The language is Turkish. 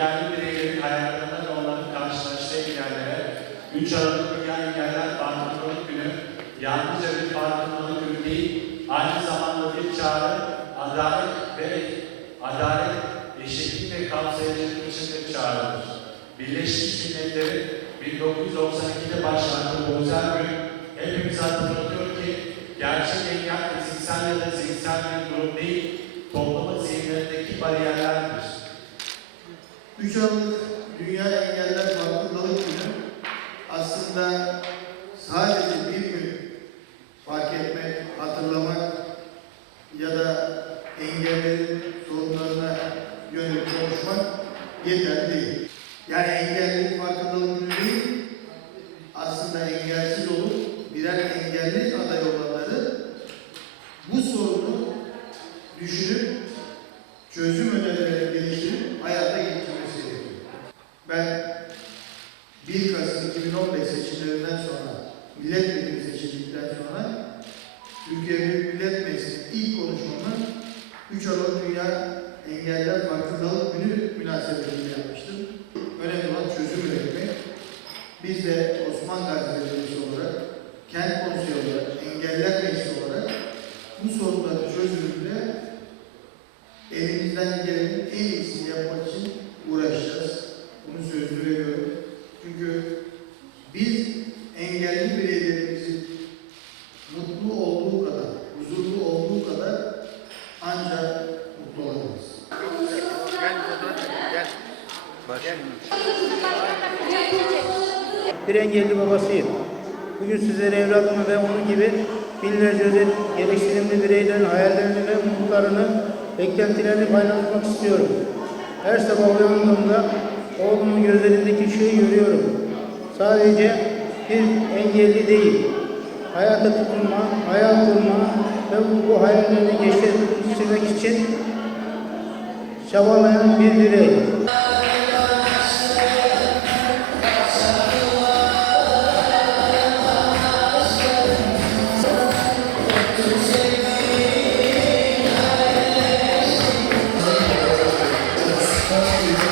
engelli bireylerin hayatlarına ve onların karşılaştığı engellere 3 Aralık Dünya Engeller Farkındalık Günü yalnızca bir farkındalık günü değil, aynı zamanda bir çağrı, adalet ve adalet, eşitlik ve kapsayıcılık için bir çağrıdır. Birleşmiş Milletler'in 1992'de başlattığı bu özel gün hepimiz hatırlatıyor ki gerçek engel fiziksel ya da zihinsel bir durum değil, toplumun zihinlerindeki bariyerlerdir. 3 Aralık Dünya Engeller Farkındalık Günü aslında sadece bir gün fark etmek, hatırlamak ya da engellerin sorunlarına yönelik konuşmak yeterli değil. Yani engellilik farkındalık günü değil, aslında engelsiz olup birer engelli aday olanları bu sorunu düşünüp çözüm önerileri geliştirip hayata geçirmesi 1 Kasım 2015 seçimlerinden sonra, milletvekili seçildikten sonra Türkiye Büyük Millet Meclisi'nin ilk konuşmamı 3 Aralık Dünya Engeller Farkındalık Günü münasebetiyle yapmıştım. Önemli olan çözüm üretmek. Biz de Osman Gazi Belediyesi olarak, kent konseyi olarak, engeller meclisi olarak bu sorunların çözümünde elimizden gelenin en iyisini yapmak için uğraşacağız. Bunu sözünü Bir engelli babasıyım. Bugün sizlere evladımı ve onun gibi binlerce özel geliştirimli bireylerin hayallerini ve umutlarını, beklentilerini paylaşmak istiyorum. Her sabah uyandığımda oğlumun gözlerindeki ışığı görüyorum. Sadece bir engelli değil, hayata tutunma, hayal kurma ve bu hayallerini gerçekleştirmek için çabalayan bir birey. Obrigado.